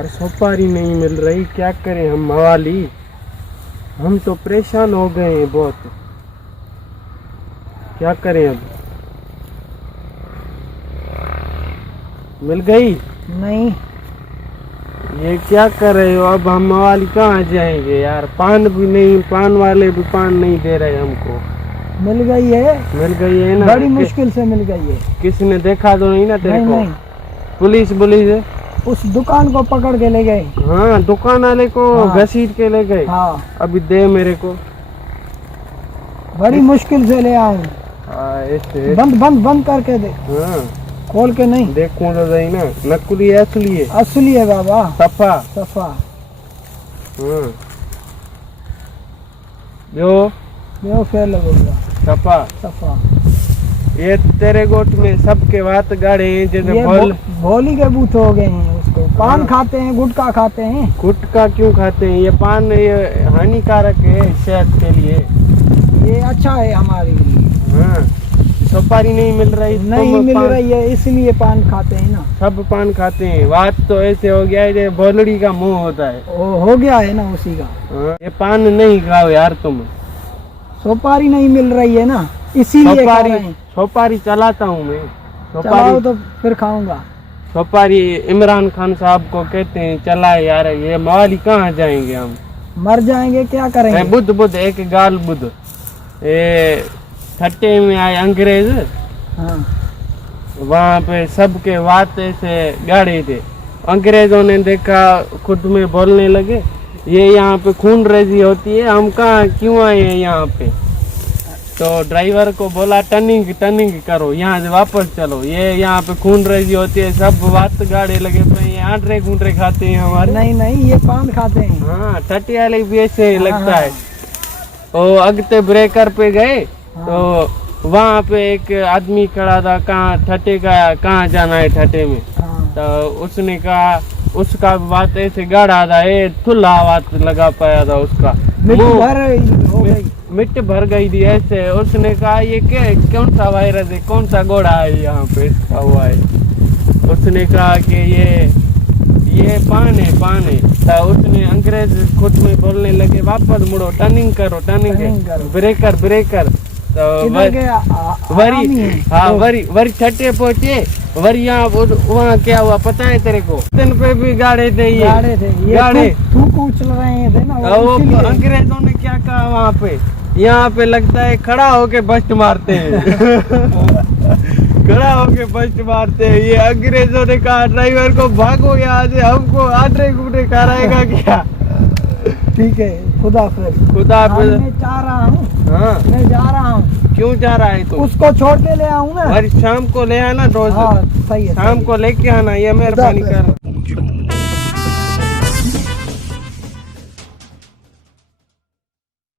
यार सुपारी नहीं मिल रही, क्या करें हम मवाली। हम तो परेशान हो गए हैं बहुत, क्या करें अब। मिल गई नहीं, ये क्या कर रहे हो अब। हम मवाली कहाँ जाएंगे यार, पान भी नहीं, पान वाले भी पान नहीं दे रहे हमको। मिल गई है, मिल गई है ना, बड़ी मुश्किल से मिल गई है। किसी ने देखा तो नहीं ना तेरे नहीं को? नहीं, पुलिस है? उस दुकान को पकड़ के ले गए। हाँ, दुकान वाले को हाँ। घसीट के ले गए। हाँ, अभी दे मेरे को। बड़ी मुश्किल से ले आऊं। ऐसे बंद बंद बंद करके दे, हाँ, खोल के नहीं। देखूं तो सही ना, नकली है असली है? असली है बाबा, सफा। सफा। हाँ, जो फिर लगेगा सफा। सफा। ये तेरे गोट में सबके बात गाड़े हैं, जैसे ये भोली के बूथ हो गए हैं। उसको पान खाते हैं, गुटखा खाते हैं। गुटखा क्यों खाते हैं? ये पान ये हानिकारक है सेहत के लिए। ये अच्छा है हमारे लिए। हाँ, सुपारी नहीं मिल रही, नहीं मिल रही है, इसलिए पान खाते हैं ना। सब पान खाते हैं। बात तो ऐसे हो गया है जैसे बोलड़ी का मुंह होता है। हो गया है ना उसी का। हाँ, ये पान नहीं खाओ यार तुम। सुपारी नहीं मिल रही है ना, इसीलिए खा रहे हैं। सुपारी चलाता हूँ मैं। चलाओ तो फिर खाऊंगा। सुपारी इमरान खान साहब को कहते हैं चलाए यार। ये मवाली कहाँ जाएंगे हम? मर जाएंगे, क्या करेंगे। बुद्ध एक गाल बुद्ध, ये ठट्टे में आए अंग्रेज। हाँ, वहाँ पे सबके बात ऐसे गाड़े थे। अंग्रेजों ने देखा, खुद में बोलने लगे ये यहाँ पे खून रेजी होती है, हम कहाँ क्यों आए हैं यहाँ पे। तो ड्राइवर को बोला टर्निंग करो, यहाँ से वापस चलो, ये यहाँ पे खून रेजी होती है। सब बात गाड़े लगे पे, ये आंट्रे गुंट्रे खाते हैं हमारे। नहीं, ये पान खाते हैं। हाँ, ठट्टी वाले भी ऐसे लगता हाँ। है। तो अगते ब्रेकर पे गए तो वहाँ पे एक आदमी खड़ा था, कहाँ ठट्टे का, कहाँ जाना है ठट्टे में। हाँ। तो उसने कहा, उसका बात ऐसे गाढ़ा था, ये थुल्ला बात लगा पाया था उसका। मिट्ट भर गई थी ऐसे। उसने कहा ये क्या, कौन सा वायरस है, कौन सा घोड़ा है यहाँ पे इसका हुआ है। उसने कहा कि ये पान है। तो उसने अंग्रेज खुद में बोलने लगे वापस मुड़ो, टर्निंग करो। ब्रेकर। तो वरी छठे पहुंचे। वरी यहाँ वहाँ क्या हुआ पता है तेरे को? दिन पे भी गाड़े थे ये गाड़े थूक उछल रहे थे ना। वो अंग्रेजों ने क्या कहा वहाँ पे, यहाँ पे लगता है खड़ा होके बस्ट मारते हैं। खड़ा होके बस्ट मारते हैं। ये अंग्रेजों ने कहा ड्राइवर को भागो यहाँ से, हमको आंट्रे गुंट्रे कराएगा क्या। ठीक है, खुदा हाफिज। मैं जा रहा हूँ। हाँ, मैं जा रहा हूँ। क्यों जा रहा है तू? उसको छोड़ के ले आऊँ ना। शाम को ले आना रोज। हाँ, सही है, शाम को लेके आना, ये मेहरबानी करना।